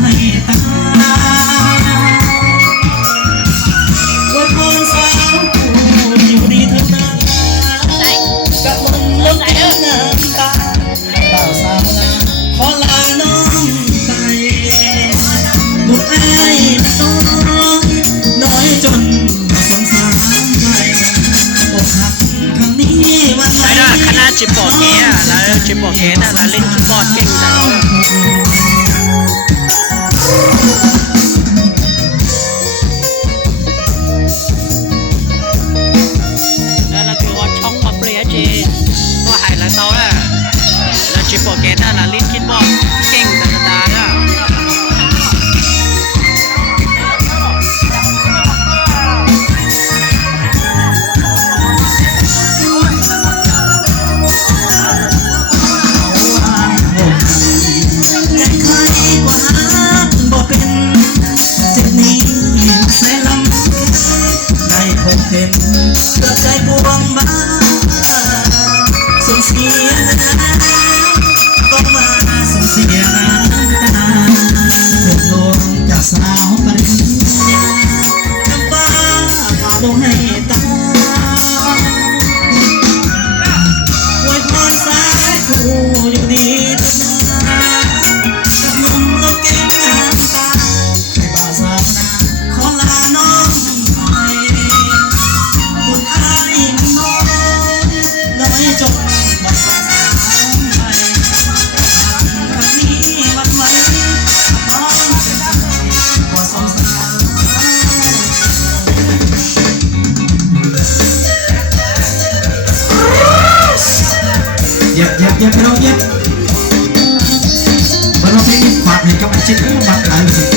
ให้ตาว่าพรสาวอยู่ดีเท่านั้นกับลมลมแก้น้ำตาเต่าสาวนาขอลาน้องไปบุญอ้ายน้อยจนสงสารใจอกหักครั้งนี้วันไหนคณะจิบบอร์ดเกย์แล้วจิบบอร์ดเกย์แต่ละเล่นคีย์บอร์ดเก่งจังแล้วเราคือว่าช่องมาเปลี่ยนจีว่าหายแล้วเตาแล้วแล้วจิบบอร์ดเกย์แต่ละเล่นคีย์บอร์ดเก่งแต่ละดาอ่ะเกิดใจบวงบ้าส่งเสียต้องมาส่งเสียน้ำตาเกิดลงจากสาวปริญญาน้ำฟ้าฝ่าลงให้ตาอวยพรสายคู่อยู่ดีกับลมลมแก้น้ำตาให้บ่าวสาวนาขอลาน้องจบมาสาไปครั้งนี้วันไหวน้องเป็นใจกว่าสองสาวเย็บไปลองเย็บมาลองเพลงนี้ฝากให้กับอาชีพบัตรขายเลย